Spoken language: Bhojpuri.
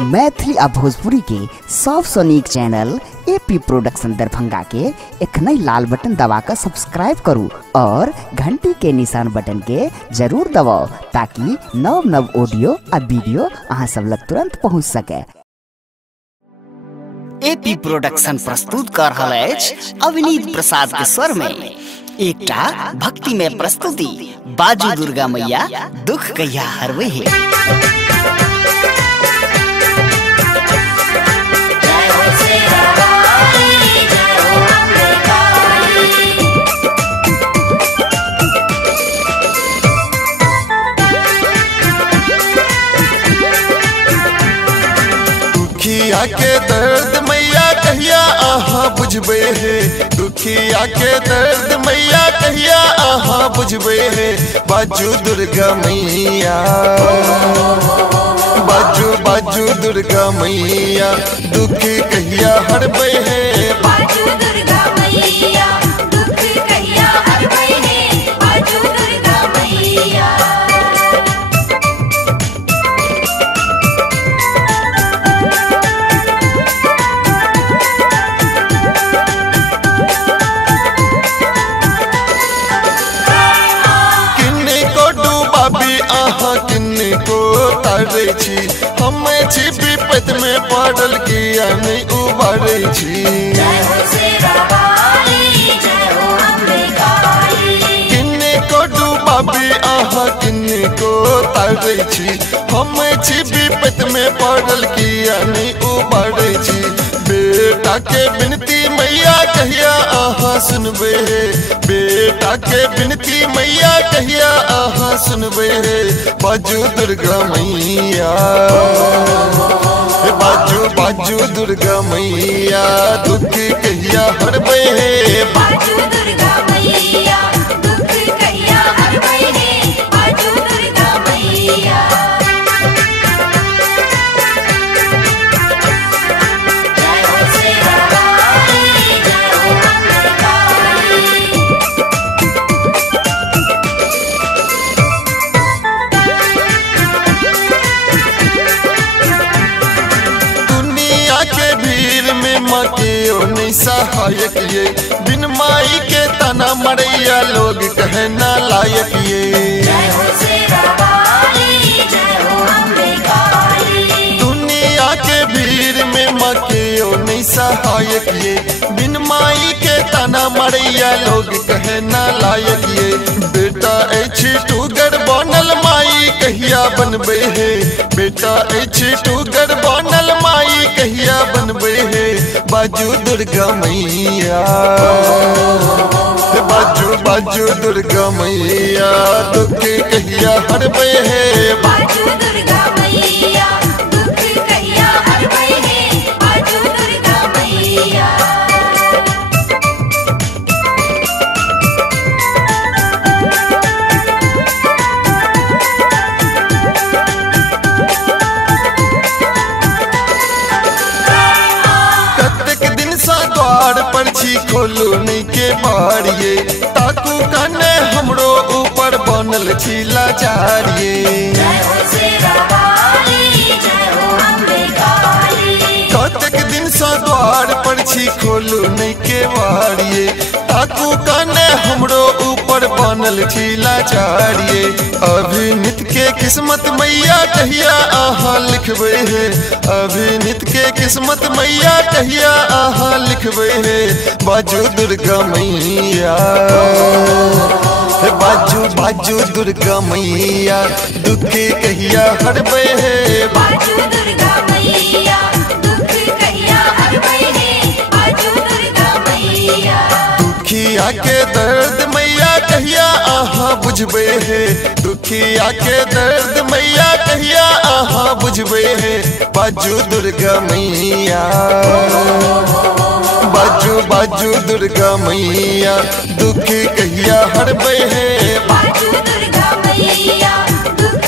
मैथिली आ भोजपुरी के सबसे नीक चैनल एपी प्रोडक्शन दरभंगा के एखनई लाल बटन दबाकर सब्सक्राइब करू और घंटी के निशान बटन के जरूर दबाओ ताकि नव नव ऑडियो आ वीडियो अहाँ सब लग तुरंत पहुँच सके। एपी प्रोडक्शन प्रस्तुत कर रहल अछि अविनीत प्रसाद के स्वर में एकटा भक्ति में प्रस्तुति बाजू दुर्गा मैया दुख कहिया हरवे है। दुखिया के दर्द मैया कहिया आहा बुझबे है, दुखिया के दर्द मैया कहिया आहा बुझबे है। बाजू दुर्गा मैया बाजू बाजू दुर्गा मैया दुख कहिया हरबे है। बाजू दुर्गा मैया दुख कहिया हरबे है। बाजू दुर्गा मैया किन्ने को तारे छी हमें छी विपत में पड़ल किया नहीं उबारे छी। किन्ने को डूबाबी आहा किन्ने को तारे छी हमें छी विपत में पड़ल किया नहीं उबारे छी। बेटा के बिनती मैया कहिया आहा सुनबे है, बेटा के बिनती मैया कहिया आहा सुनबे है। बाजू दुर्गा मैया बाजू बाजू दुर्गा मैया दुख कहिया हरबे है। बाजू दुर्गा मैया दुख कहिया हरबे है। बाजू दुर्गा मैया माँ के ओ नहीं सहायक ये बिन माई के तना मरैया लोग कहे ना लायक ये। दुनिया के भीड़ में माँ के ओ नहीं सहायक ये बिन माई के तना मरैया लोग कहे ना लायक ये। बेटा ऐछि टूगर बनल माई कहिया बनबे है, बेटा ऐछि टूगर बनल माई कहिया बनबे है। बाजू दुर्गा मैया बाजू बाजू दुर्गा मैया दुख कहिया हरबे है। बाजू दुर्गा मैया दुख कहिया हरबे है। बाजू दुर्गा मैया खोलू नहीं के बारिये ताकू काने हमरो ऊपर बनल छिला चारिये। कतक दिन सा द्वार पर छी खोलू नहीं के बारिये ताकू काने हमरो ऊपर बनल छिला चारिये। अभिनीत के किस्मत मैया कहिया आहा लिखबे है, अभिनीत के किस्मत मैया कहिया आहा लिखबे है। बाजू दुर्गा मैया बाजू बाजू दुर्गा मैया दुख कहिया हरबे है। बाजू दुर्गा मैया दुख कहिया हरबे है। बाजू दुर्गा मैया दुखिया के दर्द मैया कहिया आहा बुझबे है, दुखिया के दर्द मैया कहिया आहा बुझबे है। बाजू दुर्गा मैया बाजू बाजू दुर्गा मैया दुख कहिया हरबे है। बाजू दुर्गा मैया दुख